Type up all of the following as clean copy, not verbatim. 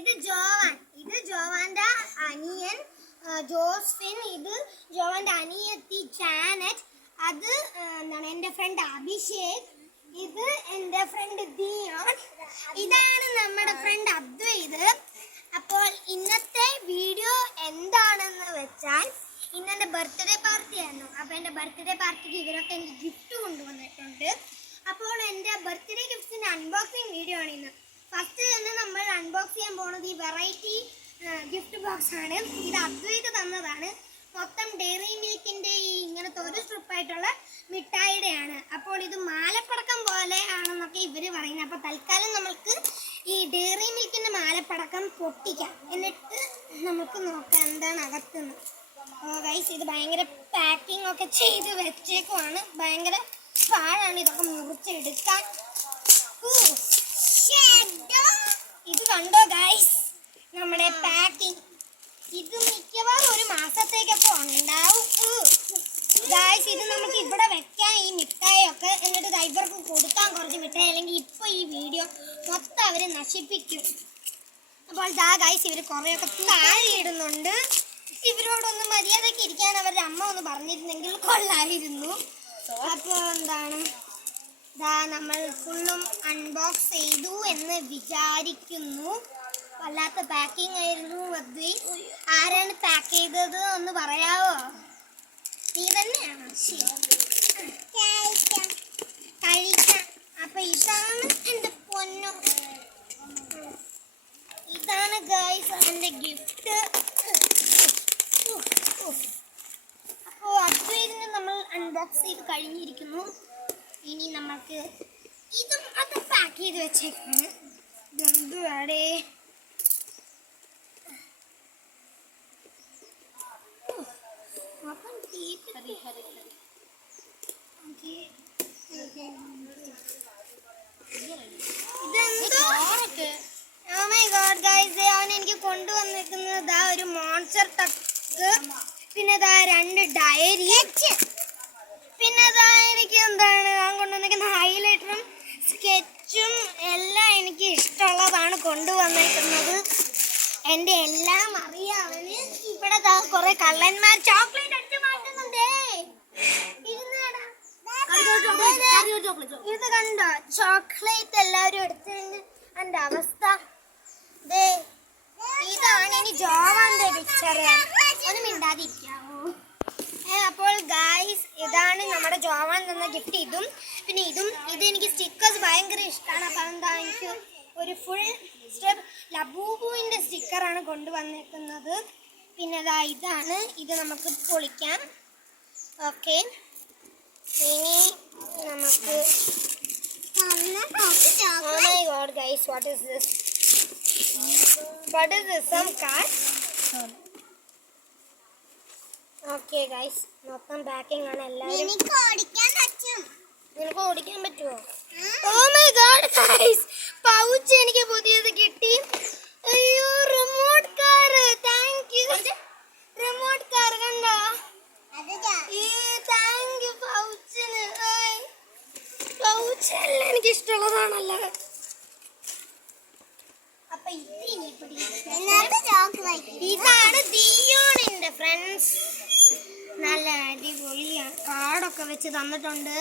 ഇത് ജോവാൻ, ഇത് ജോവാന്റെ അനിയൻ ജോസ്ഫിൻ, ഇത് ജോവാന്റെ അനിയത്തി ജാനറ്റ്, അത് എന്താണ് എൻ്റെ ഫ്രണ്ട് അഭിഷേക്, ഇത് എൻ്റെ ഫ്രണ്ട് ദിയോൺ, ഇതാണ് നമ്മുടെ ഫ്രണ്ട് അദ്വൈത്. അപ്പോൾ ഇന്നത്തെ വീഡിയോ എന്താണെന്ന് വെച്ചാൽ ഇന്നെൻ്റെ ബർത്ത്ഡേ പാർട്ടി ആയിരുന്നു. അപ്പോൾ എൻ്റെ ബർത്ത്ഡേ പാർട്ടിക്ക് ഇവരൊക്കെ എനിക്ക് ഗിഫ്റ്റ് കൊണ്ടുവന്നിട്ടുണ്ട്. അപ്പോൾ എൻ്റെ ബർത്ത്ഡേ ഗിഫ്റ്റിൻ്റെ അൺബോക്സിങ് വീഡിയോ ആണ് ഇന്ന്. ഫസ്റ്റ് തന്നെ നമ്മൾ അൺബോക്സ് ചെയ്യാൻ പോകുന്നത് ഈ വെറൈറ്റി ഗിഫ്റ്റ് ബോക്സ് ആണ്. ഇത് അദ്വൈത് തന്നതാണ്. മൊത്തം ഡെയറി മിൽക്കിൻ്റെ ഈ ഇങ്ങനത്തെ ഒരു സ്ട്രിപ്പായിട്ടുള്ള മിഠായിയുടെയാണ്. അപ്പോൾ ഇത് മാലപ്പടക്കം പോലെ ആണെന്നൊക്കെ ഇവർ പറയുന്നത്. അപ്പോൾ തൽക്കാലം നമുക്ക് ഈ ഡെയറി മിൽക്കിൻ്റെ മാലപ്പടക്കം പൊട്ടിക്കാം, എന്നിട്ട് നമുക്ക് നോക്കാം എന്താണ് അകത്തുനിന്ന്. ഗൈസ്, ഇത് ഭയങ്കര പാക്കിംഗ് ഒക്കെ ചെയ്ത് വെച്ചേക്കുവാണ്. ഭയങ്കര പാഴാണ് ഇതൊക്കെ മുറിച്ചെടുക്കാൻ. ഇത് കണ്ടോ ഗൈസ്, നമ്മുടെ പാക്കിംഗ്. ഇത് മിക്കവാറും ഒരു മാസത്തേക്കൊക്കെ ഉണ്ടാവും ഗൈസ്. ഇത് നമുക്ക് ഇവിടെ വെക്കാം ഈ മിഠായിയൊക്കെ, എന്നിട്ട് ഇവർക്ക് കൊടുക്കാൻ കുറച്ച് മിഠായി, അല്ലെങ്കിൽ ഇപ്പോൾ ഈ വീഡിയോ മൊത്തം അവർ നശിപ്പിക്കും. അപ്പോൾ ഗൈസ്, ഇവർ കുറേയൊക്കെ താഴെ ഇടുന്നുണ്ട്. ഇവരോടൊന്ന് മര്യാദയ്ക്ക് ഇരിക്കാൻ അവരുടെ അമ്മ ഒന്ന് പറഞ്ഞിരുന്നെങ്കിൽ കൊള്ളായിരുന്നു. അപ്പോൾ എന്താണ്, നമ്മൾ ഫുള്ളും അൺബോക്സ് ചെയ്തു എന്ന് വിചാരിക്കുന്നു. വല്ലാത്ത പാക്കിംഗ് ആയിരുന്നു. അദ്വൈ, ആരാണ് പാക്ക് ചെയ്തത് ഒന്ന് പറയാവോ? നീ തന്നെയാണോ? കഴിക്കാം. അപ്പൊ ഇതാണ് എൻ്റെ പൊന്നു, ഇതാണ് ഗൈസ് എൻ്റെ ഗിഫ്റ്റ്. അപ്പോൾ അദ്വൈതിനെ നമ്മൾ അൺബോക്സ് ചെയ്ത് കഴിഞ്ഞിരിക്കുന്നു. ഇനി നമുക്ക് ഇതും അത് പാക്ക് ചെയ്ത് വെച്ചേക്കാണ്. ഇതെന്തുവാടേ, അവൻ എനിക്ക് കൊണ്ടുവന്നിരിക്കുന്നത് ഒരു മോൺസ്റ്റർ ടക്ക്, പിന്നെ 2 ഡയറി, പിന്നെ എനിക്ക് എന്താണ് ഞാൻ കൊണ്ടുവന്നിരിക്കുന്ന ഹൈലൈറ്ററും സ്കെച്ചും എല്ലാം എനിക്ക് ഇഷ്ടമുള്ളതാണ് കൊണ്ടുവന്നിരിക്കുന്നത്. എൻ്റെ എല്ലാം അറിയാവന്. ഇവിടെ കുറെ കള്ളന്മാർ ചോക്ലേറ്റ് അടിച്ചു മാറ്റുന്നുണ്ടേ. ഇത് കണ്ടോ, ചോക്ലേറ്റ് എല്ലാവരും എടുത്തു എൻ്റെ അവസ്ഥ. ഇതാണ് ഇനി ജോവാന്റെ പിക്ചർ. ഒന്ന് മിണ്ടാതിരിക്കാവോ? അപ്പോൾ ഗായ്സ്, ഇതാണ് നമ്മുടെ ജോവാൻ തന്ന ഗിഫ്റ്റ്. ഇതും പിന്നെ ഇത് എനിക്ക് സ്റ്റിക്കേഴ്സ് ഭയങ്കര ഇഷ്ടമാണ്. അപ്പം എന്താ, എനിക്ക് ഒരു ഫുൾ സ്റ്റെപ്പ് ലബൂബുവിൻ്റെ സ്റ്റിക്കറാണ് കൊണ്ടുവന്നിരിക്കുന്നത്. പിന്നെ ഇതാണ്, ഇത് നമുക്ക് പൊളിക്കാം. ഓക്കെ, ഇനി നമുക്ക് oh my god guys, what is this some card? Okay guys, മൊത്തം പാക്കിംഗ് ആണ്. എല്ലാവരും നിനക്ക് ഓടിക്കാൻ പറ്റുമോ? oh my god guys, pouch എനിക്ക് പുതിയത് കിട്ടി. അയ്യോ, remote car. Thank you remote car. കണ്ടോ, താങ്ക് യു പൗച്ചിന്. പൗച്ചെല്ലാം എനിക്ക് ഇഷ്ടമുള്ളതാണല്ലോ. അപ്പൊ ഇതാണ് ദിയോണിന്റെ ഫ്രണ്ട്സ്. നല്ല അടിപൊളിയാണ്. കാർഡൊക്കെ വെച്ച് തന്നിട്ടുണ്ട്.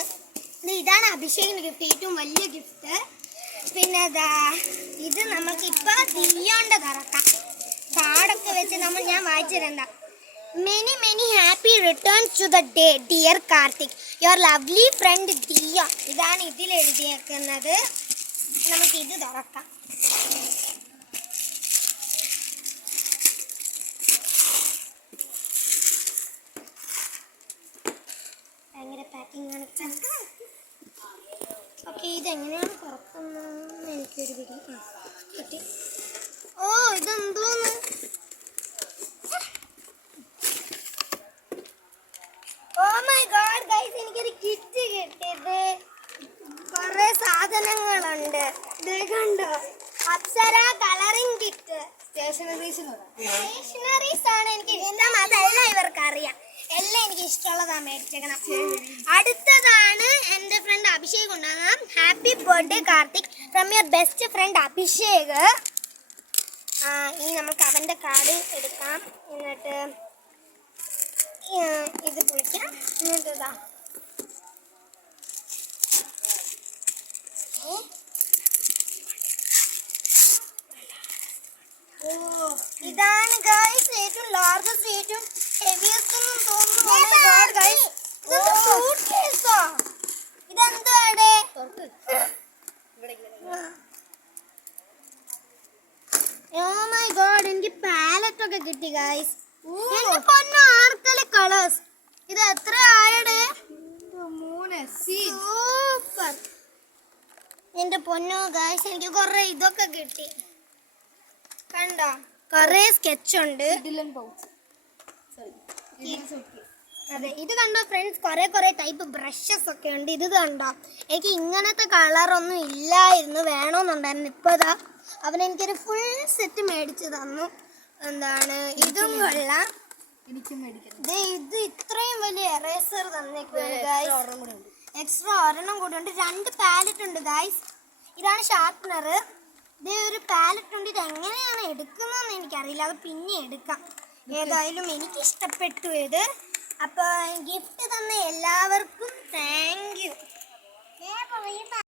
ഇതാണ് അഭിഷേകിന്റെ ഗിഫ്റ്റ്, ഏറ്റവും വലിയ ഗിഫ്റ്റ്. പിന്നെ ഇത് നമുക്കിപ്പോ ദിയോന്റെ തുറക്കാം. കാർഡൊക്കെ വെച്ച് ഞാൻ വായിച്ചിരണ്ട. Many many happy returns to the day, dear Karthik. Your lovely friend Diya. ഇതാണ് ഇതിൽ എഴുതിയേക്കുന്നത്. നമുക്ക് ഇത് തുറക്കാം. ഭയങ്കര പാക്കിംഗ് ആണ്. ഓക്കെ, ഇതെങ്ങനെയാണ് തുറക്കുന്നതെന്ന് എനിക്കൊരു പിടി കിട്ടി. ഓ, ഇതെന്തോന്ന്, എനിക്കൊരു കിറ്റ് കിട്ടിയത്. കുറെ സാധനങ്ങളുണ്ട്. ഇത് കണ്ടോ, അപ്സര കളറിംഗ് കിറ്റ്. സ്റ്റേഷനറീസ് ആണ് എനിക്ക് ഇഷ്ടം. അതെല്ലാം ഇവർക്ക് അറിയാം. എല്ലാം എനിക്ക് ഇഷ്ടമുള്ളതാണ് മേടിച്ചേക്കണം. അടുത്തതാണ് എൻ്റെ ഫ്രണ്ട് അഭിഷേക് ഉണ്ടാകാം. Happy birthday Karthik from your best friend Abhishek. ഇനി നമുക്ക് അവൻ്റെ കാർഡ് എടുക്കാം. എന്നിട്ട് ഇത് പൊളിക്കാം. എന്നിട്ട് ഇതാ ഇതാണ് ഗൈസ് ഏറ്റവും ലാർജസ്റ്റ് ഏറ്റവും ഹെവിയസ്റ്റ് എന്നും തോന്നുന്നു. ഇതെന്താണ്? Oh my god, എനിക്ക് പാലറ്റ് ഒക്കെ കിട്ടി ഗൈസ്. എന്റെ പൊന്നോ, ആർക്കല് കളേഴ്സ്. ഇത് എത്ര ആയടേ? 3 സൂപ്പർ. എന്റെ പൊന്നോ ഗൈസ്, എനിക്ക് കുറെ ഇതൊക്കെ കിട്ടി. കണ്ടോ, കുറെ സ്കെച്ച് ഉണ്ട്. അതെ, ഇത് കണ്ടോ ഫ്രണ്ട്സ്, കുറെ ടൈപ്പ് ബ്രഷസ് ഒക്കെ ഉണ്ട്. ഇത് കണ്ടോ, എനിക്ക് ഇങ്ങനത്തെ കളറൊന്നും ഇല്ലായിരുന്നു, വേണമെന്നുണ്ടായിരുന്നു. ഇപ്പൊ ഇതാ അവൻ എനിക്കൊരു ഫുൾ സെറ്റ് മേടിച്ചു തന്നു. എന്താണ് ഇതും കൊള്ളാം. ഇത് ഇത്രയും വലിയ എറേസർ തന്നേക്കും. എക്സ്ട്രാ ഒരെണ്ണം കൂടി ഉണ്ട്. 2 പാലറ്റ് ഉണ്ട് ഗൈസ്. ഇതാണ് ഷാർപ്പനർ. ഇതേ ഒരു പാലറ്റ് ഉണ്ട്. ഇത് എങ്ങനെയാണ് എടുക്കുന്നതെന്ന് എനിക്കറിയില്ല, അത് പിന്നെ എടുക്കാം. ഏതായാലും എനിക്ക് ഇഷ്ടപ്പെട്ടു ഇത്. അപ്പോൾ ഗിഫ്റ്റ് തന്ന എല്ലാവർക്കും താങ്ക് യു.